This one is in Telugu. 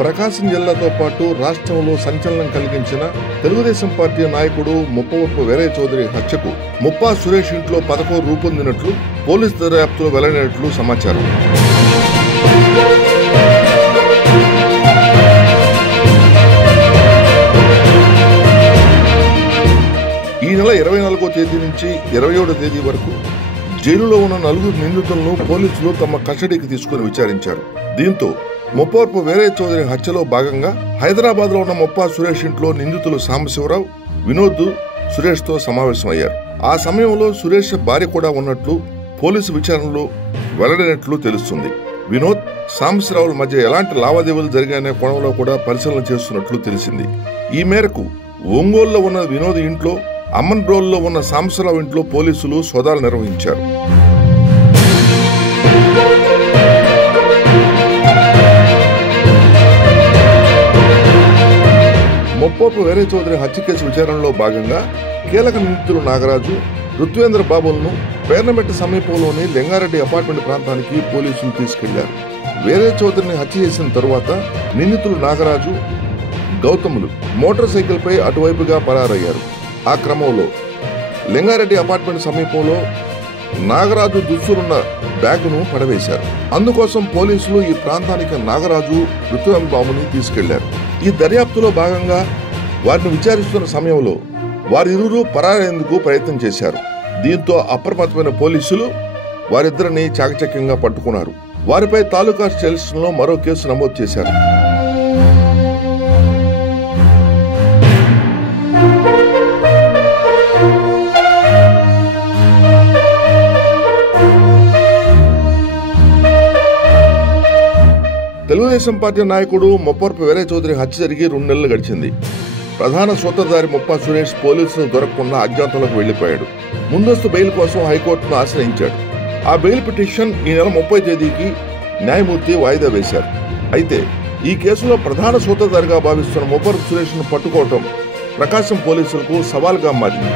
ప్రకాశం జిల్లాతో పాటు రాష్ట్రంలో సంచలనం కలిగించిన తెలుగుదేశం పార్టీ నాయకుడు ముప్పవరపు వీరయ్య చౌదరి హత్యకు ముప్పా సురేష్ ఇంట్లో పథకం రూపొందినట్లు పోలీసు దర్యాప్తులో వెల్లడినట్లు సమాచారం. ఈ నెల 24వ తేదీ నుంచి 27వ తేదీ వరకు జైలులో ఉన్న 4 నిందితులను పోలీసులు తమ కస్టడీకి తీసుకుని విచారించారు. దీంతో ముప్పవరపు వీరయ్య చౌదరి హత్యలో భాగంగా హైదరాబాద్ లో ఉన్న ముప్పా సురేష్ ఇంట్లో నిందితులు సాంబశివరావు, వినోద్ సురేష్ తో సమావేశమయ్యారు. ఆ సమయంలో సురేష్ భార్య కూడా ఉన్నట్లు పోలీసు విచారణలో వెల్లడైనట్లు తెలుస్తుంది. వినోద్, సాంబశివరావుల మధ్య ఎలాంటి లావాదేవీలు జరిగాయనే కోణంలో కూడా పరిశీలన చేస్తున్నట్లు తెలిసింది. ఈ మేరకు ఒంగోలులో ఉన్న వినోద్ ఇంట్లో, అమ్మన్బ్రోల్లో ఉన్న సాంబశివరావు ఇంట్లో పోలీసులు సోదాలు నిర్వహించారు. ముప్పవరపు వీరయ్య చౌదరి హత్య కేసు విచారణలో భాగంగా కీలక నిందితులు నాగరాజు, రుత్వేంద్ర బాబులను పేర్నమెట్ట సమీపంలోని లింగారెడ్డి అపార్ట్మెంట్ ప్రాంతానికి పోలీసులు తీసుకెళ్లారు. వీరయ్య చౌదరిని హత్య చేసిన తరువాత నిందితులు నాగరాజు, గౌతములు మోటార్ సైకిల్ పై అటువైపుగా పరారయ్యారు. ఆ క్రమంలో లింగారెడ్డి అపార్ట్మెంట్ సమీపంలో నాగరాజు దుస్తులున్న బ్యాగును పడవేశారు. అందుకోసం పోలీసులు ఈ ప్రాంతానికి నాగరాజు, రుత్వేంద్ర బాబుని తీసుకెళ్లారు. ఈ దర్యాప్తులో భాగంగా వారిని విచారిస్తున్న సమయంలో వారిరువురు పరారేందుకు ప్రయత్నం చేశారు. దీంతో అప్రమత్తమైన పోలీసులు వారిద్దరిని చాకచక్యంగా పట్టుకున్నారు. వారిపై తాలూకా స్టేషన్లో మరో కేసు నమోదు చేశారు. తెలుగుదేశం పార్టీ నాయకుడు ముప్పవరపు వీరయ్య చౌదరి హత్య జరిగి 2 నెలలు గడిచింది. ప్రధాన సూత్రధారి ముప్పా సురేష్ పోలీసులు దొరకకుండా అజ్ఞాతంలోకి వెళ్లిపోయాడు. ముందస్తు బెయిల్ కోసం హైకోర్టును ఆశ్రయించాడు. ఆ బెయిల్ పిటిషన్ ఈ నెల 30వ తేదీకి న్యాయమూర్తి వాయిదా వేశారు. అయితే ఈ కేసులో ప్రధాన సూత్రధారిగా భావిస్తున్న ముప్పవరపు సురేష్ ను పట్టుకోవటం ప్రకాశం పోలీసులకు సవాల్గా మారింది.